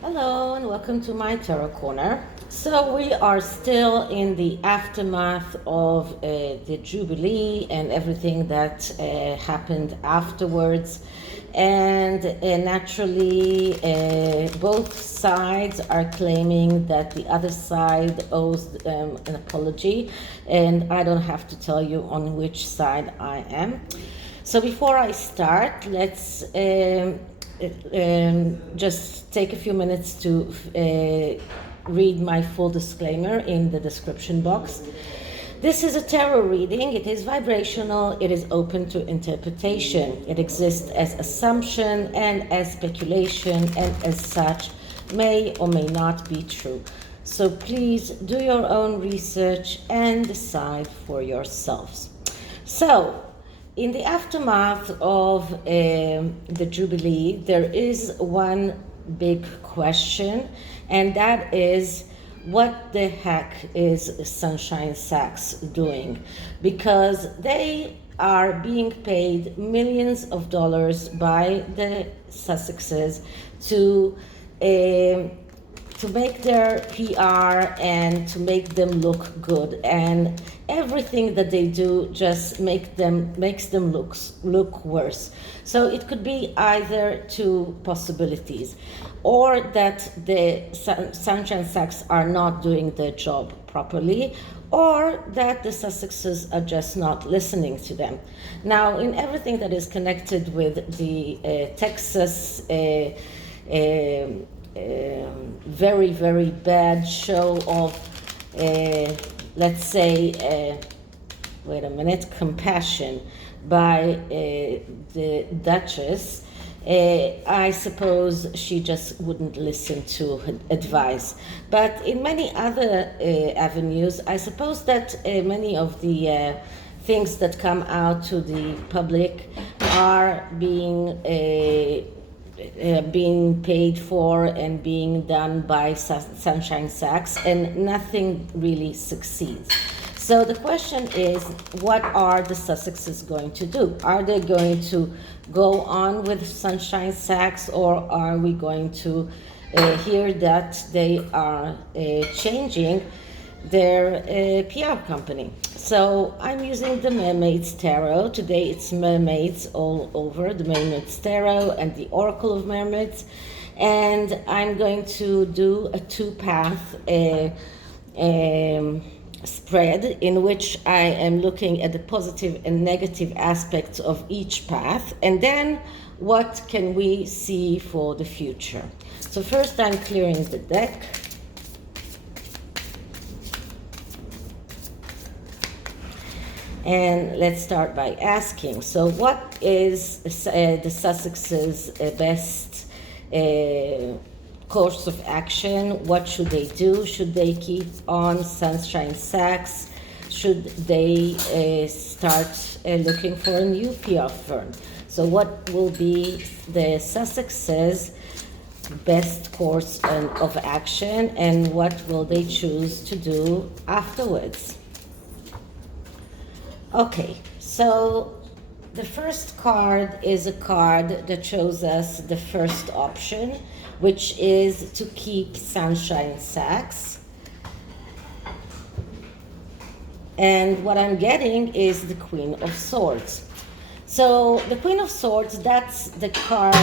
Hello and welcome to my Tarot Corner. So we are still in the aftermath of the Jubilee and everything that happened afterwards. And naturally, both sides are claiming that the other side owes an apology. And I don't have to tell you on which side I am. So before I start, let's just take a few minutes to read my full disclaimer in the description box. This is a tarot reading. It is vibrational. It is open to interpretation. It exists as assumption and as speculation, and as such may or may not be true. So please do your own research and decide for yourselves. So, in the aftermath of the Jubilee, there is one big question, and that is, what the heck is Sunshine Sachs doing? Because they are being paid millions of dollars by the Sussexes to make their PR and to make them look good, and everything that they do just makes them look worse. So it could be either two possibilities, or that the Sunshine Sachs are not doing their job properly, or that the Sussexes are just not listening to them. Now, in everything that is connected with the Texas very, very bad show of, let's say, wait a minute, compassion by the Duchess, I suppose she just wouldn't listen to advice. But in many other avenues, I suppose that many of the things that come out to the public are being paid for and being done by Sunshine Sachs, and nothing really succeeds. So the question is, what are the Sussexes going to do? Are they going to go on with Sunshine Sachs, or are we going to hear that they are changing their PR company? So I'm using the Mermaids Tarot. Today it's Mermaids all over, the Mermaids Tarot and the Oracle of Mermaids. And I'm going to do a two-path spread in which I am looking at the positive and negative aspects of each path, and then what can we see for the future. So first I'm clearing the deck. And let's start by asking, so what is the Sussexes' best course of action? What should they do? Should they keep on Sunshine Sachs? Should they start looking for a new PR firm? So what will be the Sussexes' best course of action, and what will they choose to do afterwards? Okay, so the first card is a card that shows us the first option, which is to keep Sunshine Sachs. And what I'm getting is the Queen of Swords. So the Queen of Swords, that's the card.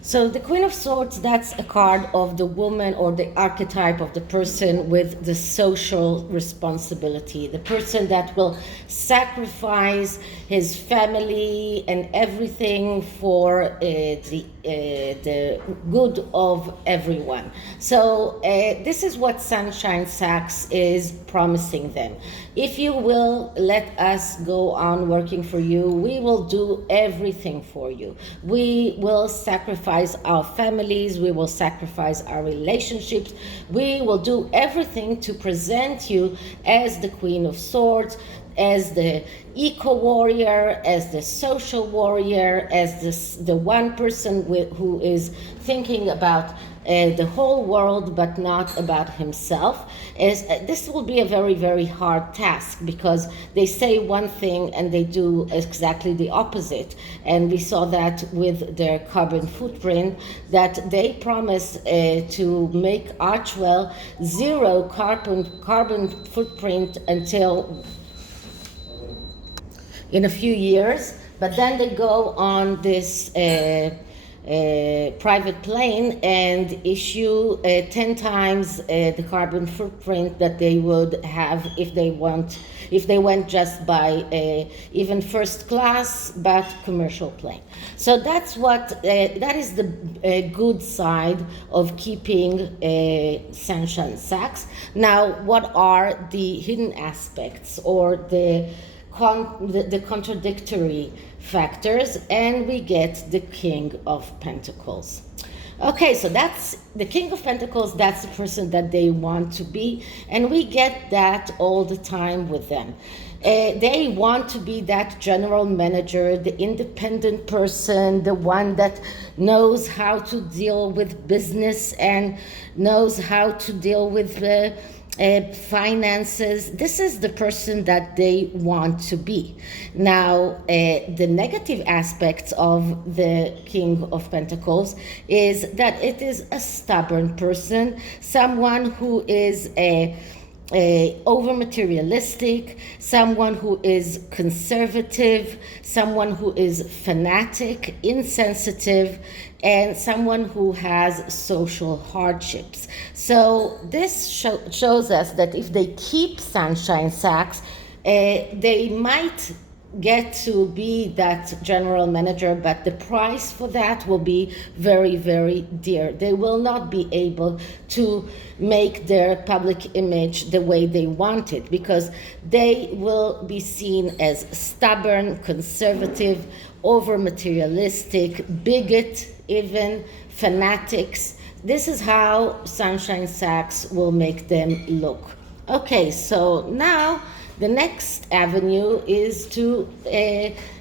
So the Queen of Swords, that's a card of the woman, or the archetype of the person with the social responsibility, the person that will sacrifice his family and everything for the good of everyone. So this is what Sunshine Sachs is promising them. If you will let us go on working for you, we will do everything for you. We will sacrifice our families, we will sacrifice our relationships, we will do everything to present you as the Queen of Swords, as the eco warrior, as the social warrior, as the one person who is thinking about the whole world but not about himself. This will be a very, very hard task, because they say one thing and they do exactly the opposite. And we saw that with their carbon footprint, that they promise to make Archwell zero carbon footprint until in a few years, but then they go on this private plane and issue 10 times the carbon footprint that they would have if they went just by even first class but commercial plane. So that's what that is the good side of keeping Sunshine Sachs. Now, what are the hidden aspects or the contradictory factors? And we get the King of Pentacles. Okay, so that's the King of Pentacles. That's the person that they want to be, and we get that all the time with them. They want to be that general manager, the independent person, the one that knows how to deal with business and knows how to deal with finances. This is the person that they want to be. Now, the negative aspects of the King of Pentacles is that it is a stubborn person, someone who is over materialistic, someone who is conservative, someone who is fanatic, insensitive, and someone who has social hardships. So this shows us that if they keep Sunshine Sachs, they might get to be that general manager, but the price for that will be very, very dear. They will not be able to make their public image the way they want it, because they will be seen as stubborn, conservative, over materialistic, bigot, even fanatics. This is how Sunshine Sachs will make them look. Okay, so now the next avenue is to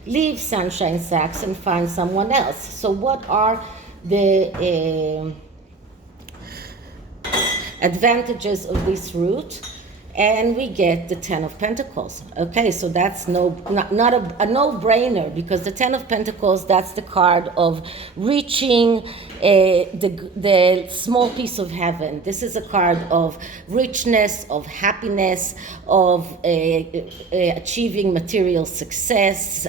leave Sunshine Sachs and find someone else. So what are the advantages of this route? And we get the Ten of Pentacles. Okay, so that's not a no-brainer, because the Ten of Pentacles, that's the card of reaching the small piece of heaven. This is a card of richness, of happiness, of achieving material success,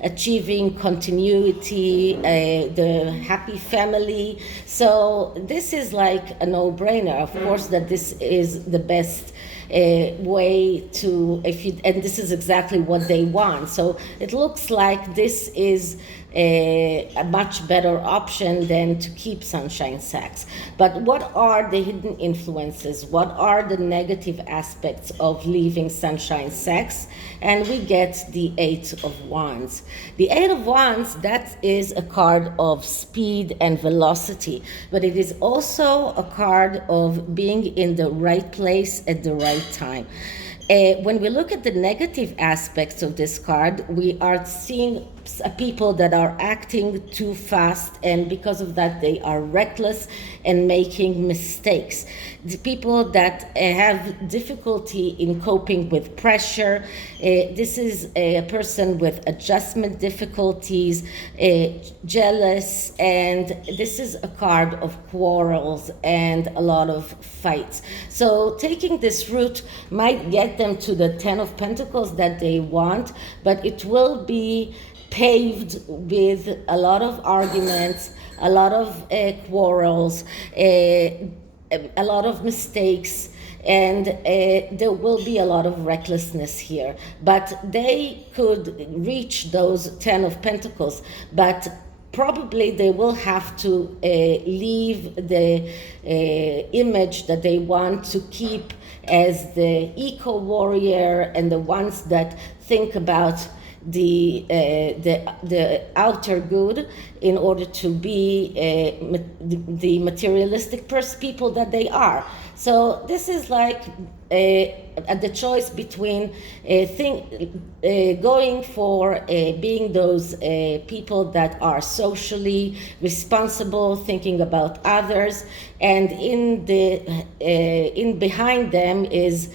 achieving continuity, the happy family. So this is like a no-brainer. Of course, that this is the best way to, and this is exactly what they want. So it looks like this is a much better option than to keep Sunshine Sachs. But what are the hidden influences? What are the negative aspects of leaving Sunshine Sachs? And we get the Eight of Wands. The Eight of Wands, that is a card of speed and velocity, but it is also a card of being in the right place at the right time. When we look at the negative aspects of this card, we are seeing people that are acting too fast, and because of that they are reckless and making mistakes. The people that have difficulty in coping with pressure. This is a person with adjustment difficulties, jealous, and this is a card of quarrels and a lot of fights. So taking this route might get them to the Ten of Pentacles that they want, but it will be paved with a lot of arguments, a lot of quarrels, a lot of mistakes, and there will be a lot of recklessness here. But they could reach those Ten of Pentacles, but probably they will have to leave the image that they want to keep as the eco warrior and the ones that think about the outer good in order to be the materialistic people that they are. So this is like the choice between going for being those people that are socially responsible, thinking about others, and in behind them is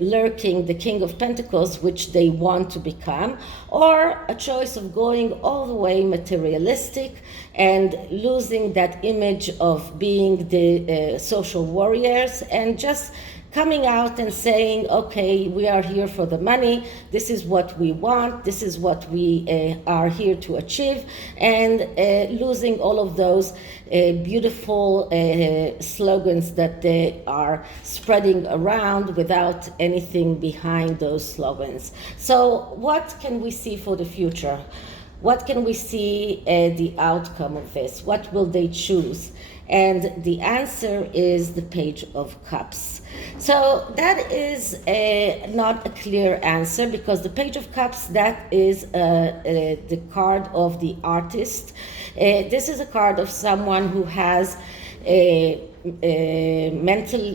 lurking the King of Pentacles, which they want to become, or a choice of going all the way materialistic and losing that image of being the social warriors and just coming out and saying, okay, we are here for the money, this is what we want, this is what we are here to achieve, and losing all of those beautiful slogans that they are spreading around without anything behind those slogans. So what can we see for the future? What can we see the outcome of this? What will they choose? And the answer is the Page of Cups. So that is not a clear answer, because the Page of Cups, that is the card of the artist. This is a card of someone who has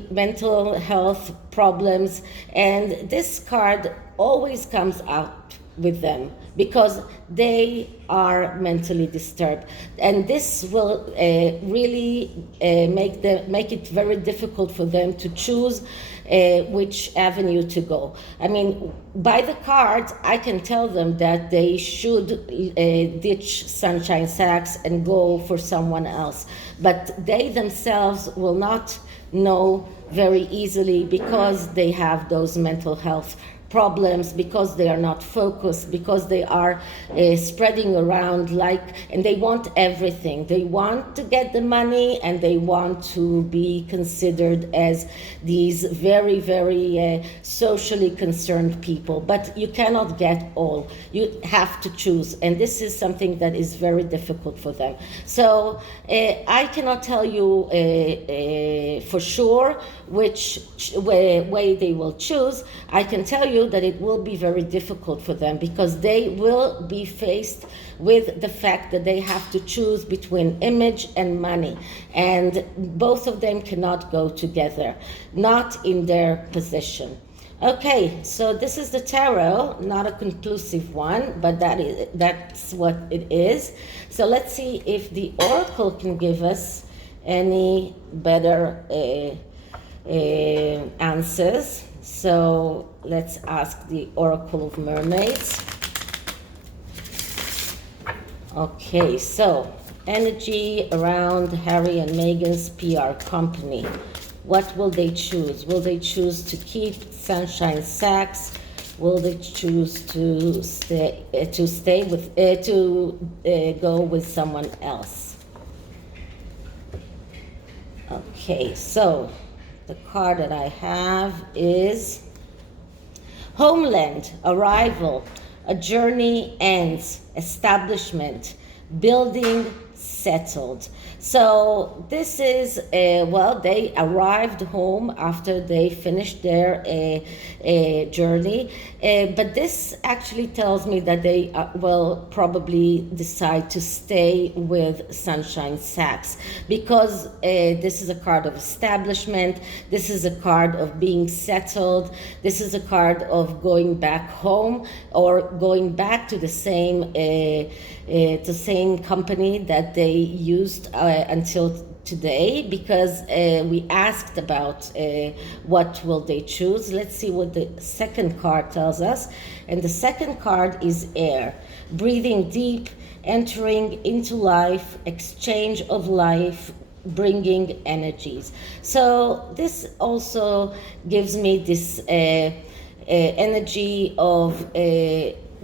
mental health problems, and this card always comes out with them because they are mentally disturbed, and this will really make it very difficult for them to choose which avenue to go. I mean, by the cards, I can tell them that they should ditch Sunshine Sacks and go for someone else, but they themselves will not know very easily because they have those mental health problems, because they are not focused, because they are spreading around and they want everything. They want to get the money, and they want to be considered as these very, very socially concerned people. But you cannot get all. You have to choose, and this is something that is very difficult for them. So I cannot tell you for sure which way they will choose. I can tell you that it will be very difficult for them, because they will be faced with the fact that they have to choose between image and money, and both of them cannot go together, not in their position. Okay, so this is the tarot, not a conclusive one, but that's what it is. So let's see if the oracle can give us any better answers. So let's ask the Oracle of Mermaids. Okay, so energy around Harry and Meghan's PR company. What will they choose? Will they choose to keep Sunshine Sacks? Will they choose to go with someone else? Okay, so the card that I have is Homeland, Arrival, A Journey Ends, Establishment, Building Settled. So this is, they arrived home after they finished their journey, but this actually tells me that they will probably decide to stay with Sunshine Sacks, because this is a card of establishment, this is a card of being settled, this is a card of going back home or going back to the same company that they used until today, because we asked about what will they choose. Let's see what the second card tells us. And the second card is air, breathing deep, entering into life, exchange of life, bringing energies. So this also gives me this energy of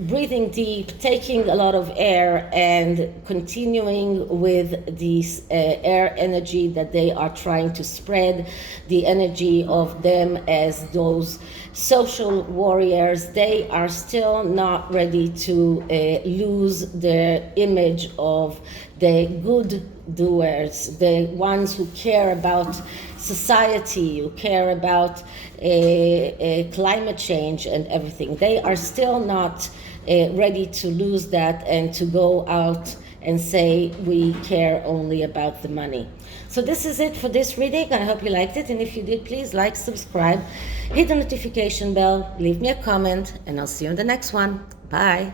breathing deep, taking a lot of air, and continuing with this air energy that they are trying to spread, the energy of them as those social warriors. They are still not ready to lose their image of the good doers, the ones who care about society, who care about climate change and everything. They are still not ready to lose that and to go out and say we care only about the money. So this is it for this reading. I hope you liked it, and if you did, please like, subscribe, hit the notification bell, leave me a comment, and I'll see you in the next one. Bye.